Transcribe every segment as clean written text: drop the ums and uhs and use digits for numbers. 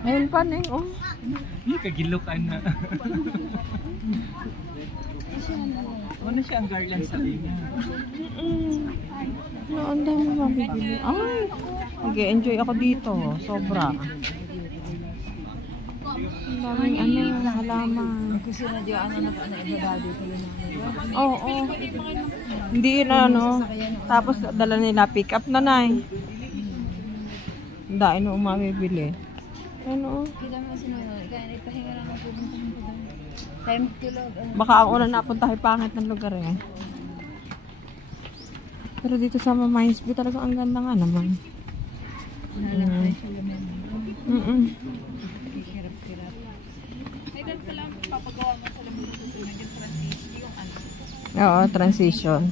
Ayun pa, Neng, oh. Kagilokan na. Ano siya ang garland sa linya? Ang dami mabibili. Ay, nag-enjoy ako dito. Sobra. Ang daming halaman. Kasi na diyan na iba dito yun. Oo. Hindi na, Tapos dala nila pick up na na eh. Dahil no umamibili. Ano? Baka ang una napunta ay pangit ng lugar eh. Pero dito sa Mines View talaga ang ganda nga naman. Oo, transition.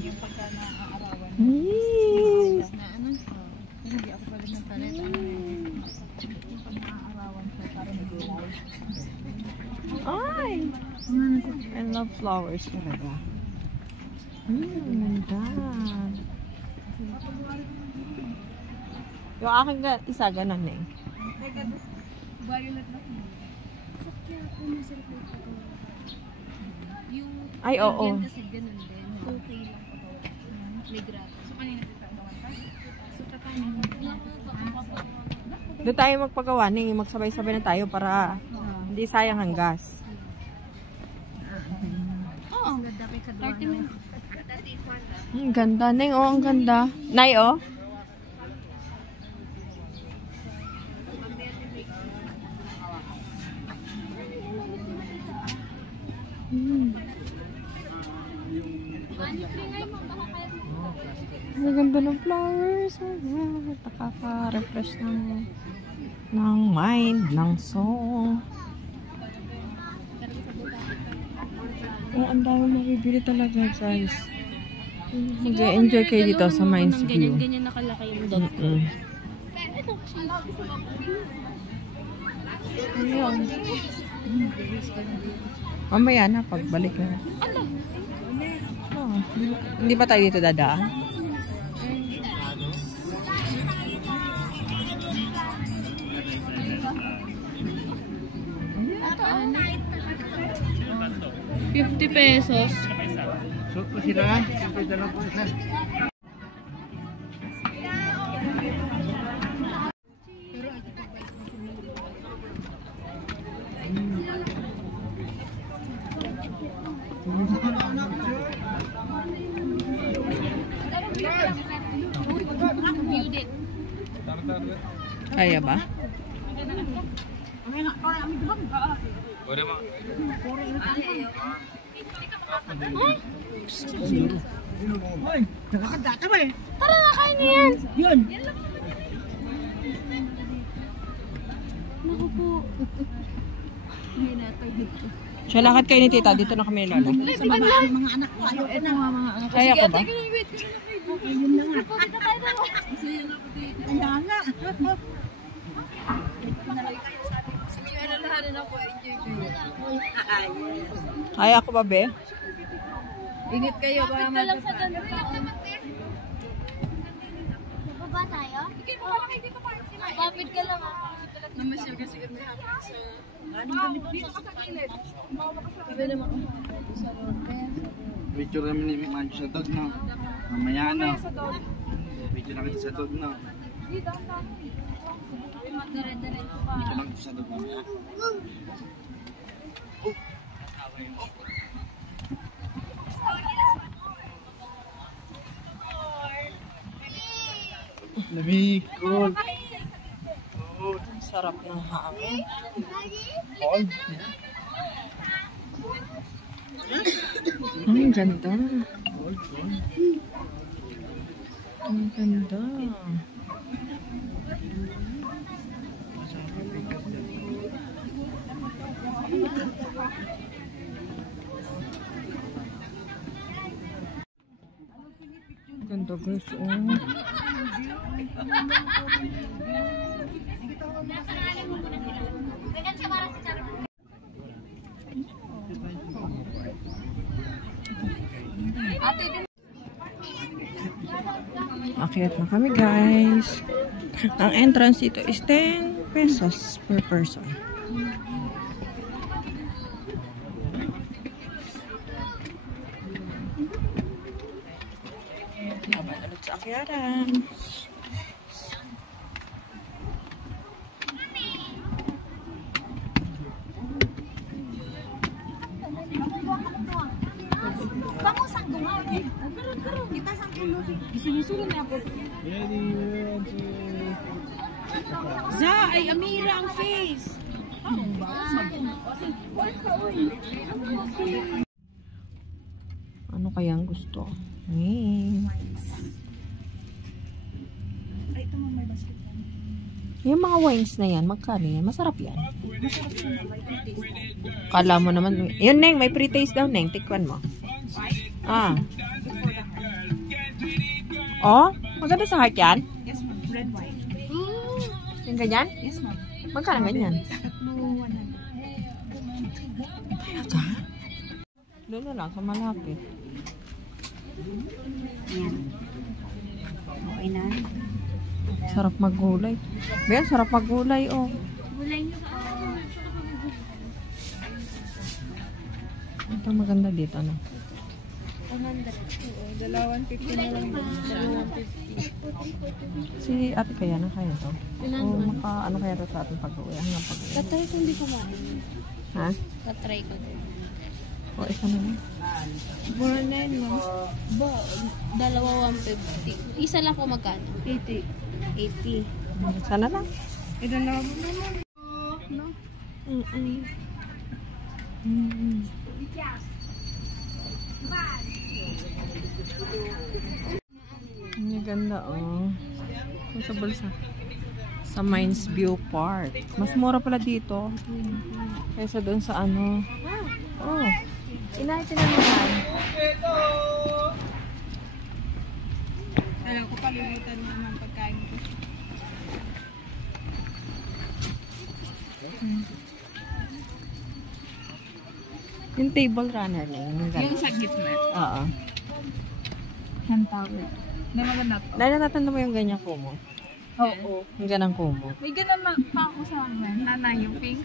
Ay! I love flowers talaga. Ganda. Yung aking isa ganun eh. Ay, oo. Kasi ganun din. Okay lang pagawa. Playground. So, kanina doon tayo magpagawa, magsabay-sabay na tayo para hindi sayang ang gas. Oo. 30 minutes. Ang ganda, Neng. Oh, ang ganda. Nay, oh. Ang ganda ng flowers. Nakaka-refresh ng mind, ng soul. Oh, ang dami mabibili talaga, guys. Mag-enjoy kayo dito sa Mines View. Ganyan nakalaki yung dog. Ayun. Mamaya na, pagbalik na. Oh, hindi ba tayo dito dadaan? ₱50. Suot po sila. Siyempre dalang po isa. Kaya ba? Ay, nakakadata ba eh? Tara na, kain na yan. Yun. Naku po. Hindi na tayo dito. Siya lakad kayo ni tita. Dito na kami lalo. Sa mga anak ko. Ayaw ito mga anak. Kaya ko ba? Wait. Yun na nga. Masaya na po dito. Kaya nga. Alalahanan ako. Enjoy kayo. Kaya ako ba, be? Ingat kayo para matapos. Baba tayo? Kapit ka lang. Namasyal kasi kami hapon sa... Dito ka sa kilid. Sabi naman. Picture namin ni Manjo sa dog na. Mamaya na. Picture na kita sa dog na. Picture lang kita sa dog na. Lamig, cool. Sarap ng hangin. Cold. Ang ganda. Ang ganda. Ganda, guys. Akyat na kami, guys. Ang entrance dito is 10 pesos per person. Laban ulit sa akyaran. Vamos ang dungaw eh. Kita sang tulo. Isusulo na ako. Za, ay Amira ang face. Ano kaya ang gusto? Ay, ito mo may basket. Yung mga wines na yan, magkano yan? Masarap yan. Kala mo naman. Yun, Neng. May pre-taste daw, Neng. Tikwan mo. Ah. Oh, maganda sa heart yan? Yes, ma'am. Red wine. Yung ganyan? Yes, ma'am. Magkano ganyan? Tatlo 100. Talaga? Doon na lang, sa malapit. Yan. Okay na. Sarap maggulay. Ben, sarap maggulay, oh. Gulay niyo po. Ito maganda dito, ano? 100. Dalawan 50 na lang. Dalawan 50. Si ate kaya na kaya to? O ano kaya to sa ating pag-uwi? Hanggang pag-uwi. Katry ko hindi kumain. Ha? Katry ko din. O isa na lang. Mura na yun, ma'am. Ba, dalawa 150. Isa lang po magkano? 80. 80. Sana lang. Dalawa mo naman. No? Ang ganda, oh. Sa bulsa. Sa Mines View Park. Mas mura pala dito. Kaysa doon sa ano. Oh. Inay, tinanaman. Alam ko palilitan mo ng pagkain ko. Yung table runner na yun. Yung sa gitna. Oo. Hand towel. Hindi maganda to. Dahil natatanda mo yung ganyan kumo. Oo. Yung ganang kumo. May ganun pa ako sa amin. Nanay, yung pink.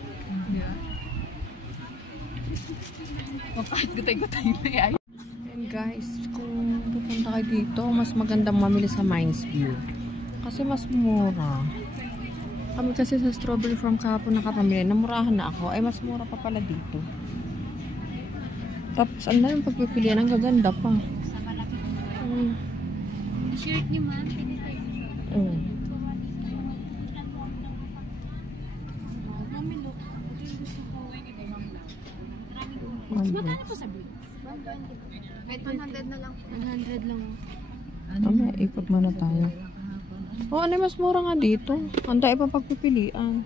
Yeah. Mapahit gutay-gutay na yan. And guys, kung pupunta kayo dito, mas magandang mamili sa Mines View. Kasi mas mura. Kami kasi sa strawberry farm kahapon nakapamili. Namurahan na ako. Ay, mas mura pa pala dito. Tapos, ano yung pagpipilian? Ang gaganda pa. Sa malaki. Mm. Shirt niyo, ma'am. Tinitay ko siya. Mm. Mami, look. Ito yung gusto ko. Ano? Magkano po sa blue? 120. Kahit 100 na lang. 100 lang. Ano, ikot muna tayo. Oh, ano mas mura nga dito? Ang dami pa pagpipilian.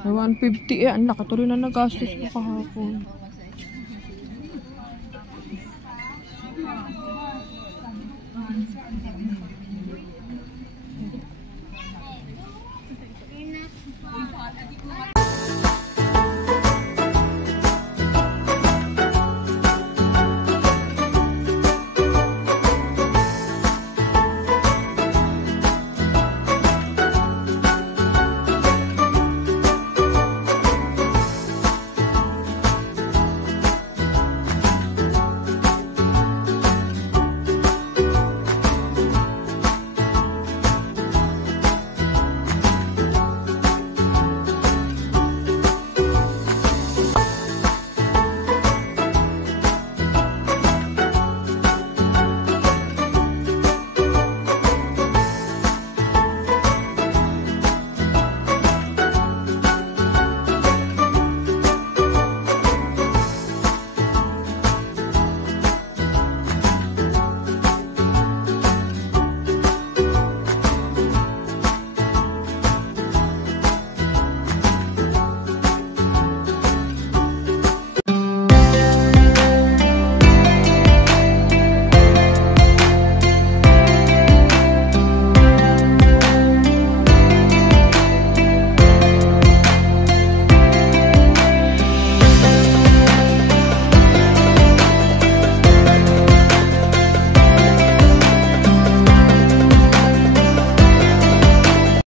Ay, 150 eh. Ang laki tuloy na nagastos ko kahapon.